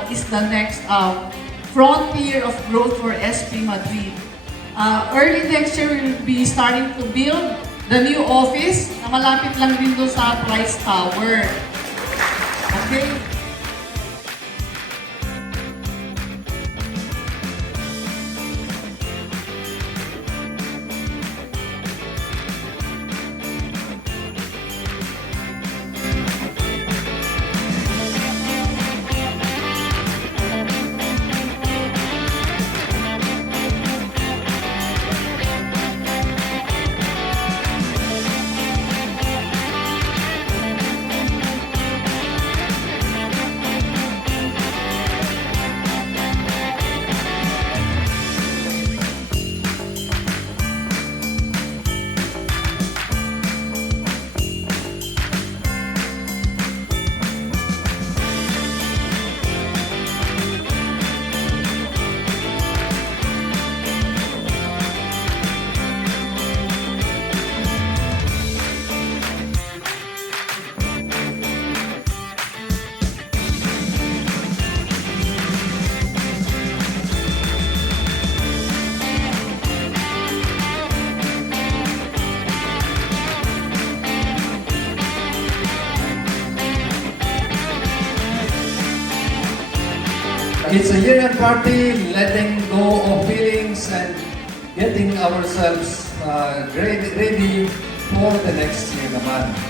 what is the next frontier of growth for SP Madrid. Early next year, we will be starting to build the new office na malapit lang din doon sa Price Tower. Okay? It's a year-end party, letting go of feelings and getting ourselves ready for the next year naman.